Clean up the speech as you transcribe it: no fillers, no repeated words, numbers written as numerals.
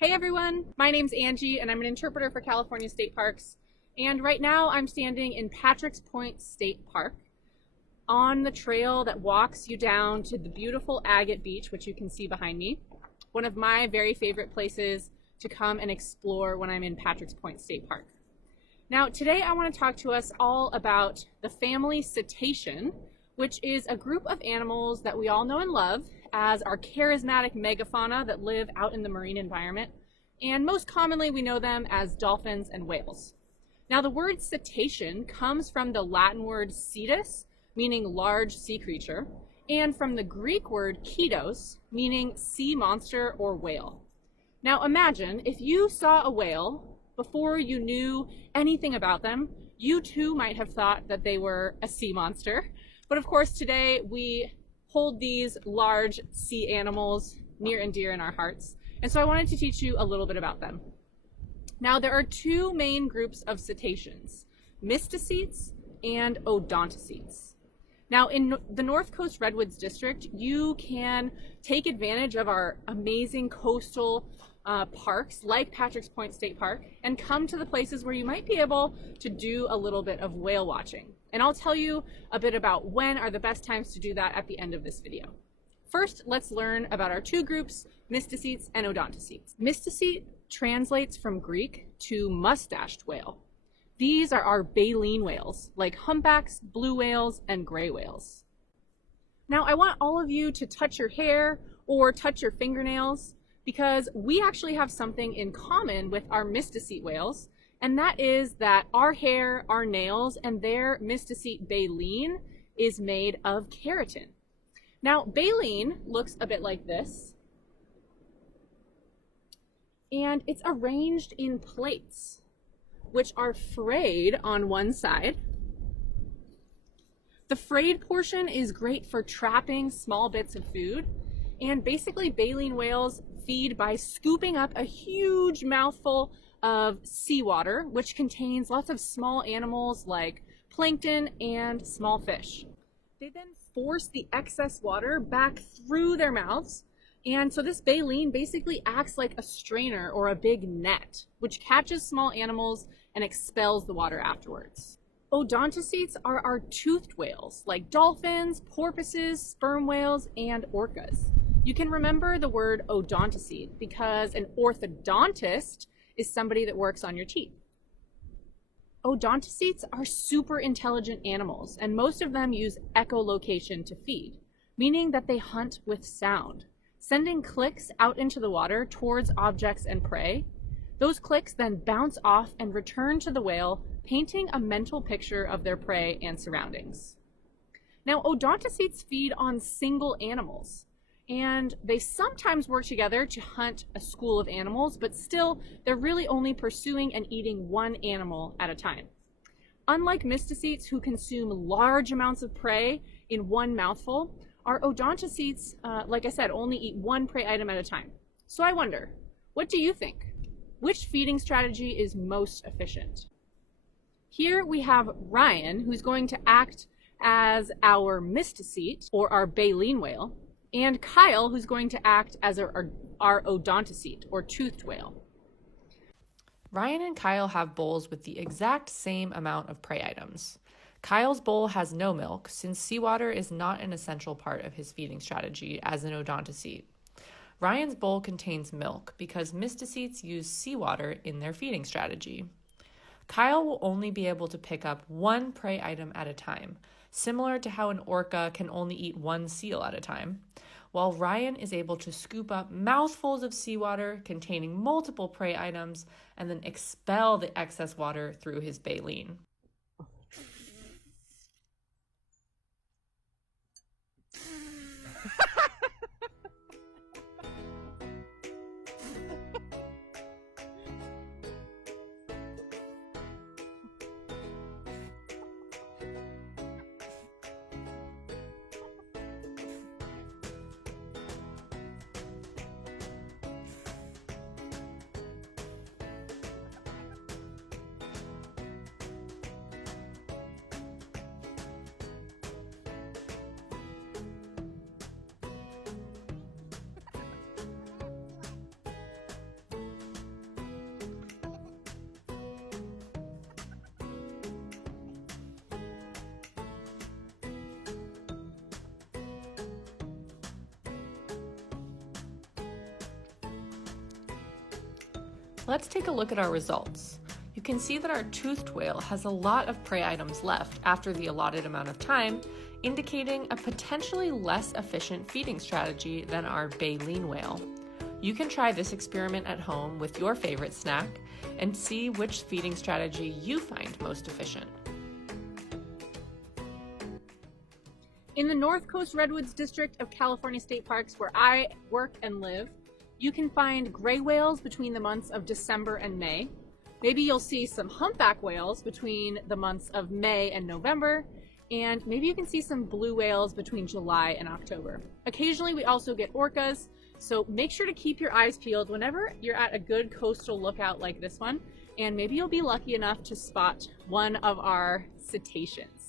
Hey everyone, my name's Angie and I'm an interpreter for California State Parks. And right now I'm standing in Patrick's Point State Park on the trail that walks you down to the beautiful Agate Beach, which you can see behind me. One of my very favorite places to come and explore when I'm in Patrick's Point State Park. Now today I want to talk to us all about the family cetacean, which is a group of animals that we all know and love as our charismatic megafauna that live out in the marine environment. And most commonly we know them as dolphins and whales. Now the word cetacean comes from the Latin word cetus, meaning large sea creature, and from the Greek word ketos, meaning sea monster or whale. Now imagine if you saw a whale before you knew anything about them, you too might have thought that they were a sea monster. But of course today we hold these large sea animals near and dear in our hearts. And so I wanted to teach you a little bit about them. Now there are two main groups of cetaceans, Mysticetes and Odontocetes. Now in the North Coast Redwoods District, you can take advantage of our amazing coastal parks like Patrick's Point State Park and come to the places where you might be able to do a little bit of whale watching. And I'll tell you a bit about when are the best times to do that at the end of this video. First, let's learn about our two groups, Mysticetes and Odontocetes. Mysticete translates from Greek to mustached whale. These are our baleen whales, like humpbacks, blue whales, and gray whales. Now, I want all of you to touch your hair or touch your fingernails because we actually have something in common with our Mysticete whales, and that is that our hair, our nails, and their Mysticete baleen is made of keratin. Now, baleen looks a bit like this, and it's arranged in plates, which are frayed on one side. The frayed portion is great for trapping small bits of food, and basically baleen whales feed by scooping up a huge mouthful of seawater, which contains lots of small animals like plankton and small fish. They then force the excess water back through their mouths, and so this baleen basically acts like a strainer or a big net, which catches small animals and expels the water afterwards. Odontocetes are our toothed whales, like dolphins, porpoises, sperm whales, and orcas. You can remember the word odontocete because an orthodontist is somebody that works on your teeth. Odontocetes are super intelligent animals, and most of them use echolocation to feed, meaning that they hunt with sound, sending clicks out into the water towards objects and prey. Those clicks then bounce off and return to the whale, painting a mental picture of their prey and surroundings. Now, Odontocetes feed on single animals, and they sometimes work together to hunt a school of animals, but still, they're really only pursuing and eating one animal at a time. Unlike Mysticetes, who consume large amounts of prey in one mouthful, our Odontocetes, like I said, only eat one prey item at a time. So I wonder, what do you think? Which feeding strategy is most efficient? Here we have Ryan, who's going to act as our Mysticete, or our baleen whale, and Kyle, who's going to act as our odontocete, or toothed whale. Ryan and Kyle have bowls with the exact same amount of prey items. Kyle's bowl has no milk, since seawater is not an essential part of his feeding strategy as an odontocete. Ryan's bowl contains milk because Mysticetes use seawater in their feeding strategy. Kyle will only be able to pick up one prey item at a time, similar to how an orca can only eat one seal at a time, while Ryan is able to scoop up mouthfuls of seawater containing multiple prey items and then expel the excess water through his baleen. Let's take a look at our results. You can see that our toothed whale has a lot of prey items left after the allotted amount of time, indicating a potentially less efficient feeding strategy than our baleen whale. You can try this experiment at home with your favorite snack and see which feeding strategy you find most efficient. In the North Coast Redwoods District of California State Parks, where I work and live, you can find gray whales between the months of December and May. Maybe you'll see some humpback whales between the months of May and November, and maybe you can see some blue whales between July and October. Occasionally we also get orcas, so make sure to keep your eyes peeled whenever you're at a good coastal lookout like this one, and maybe you'll be lucky enough to spot one of our cetaceans.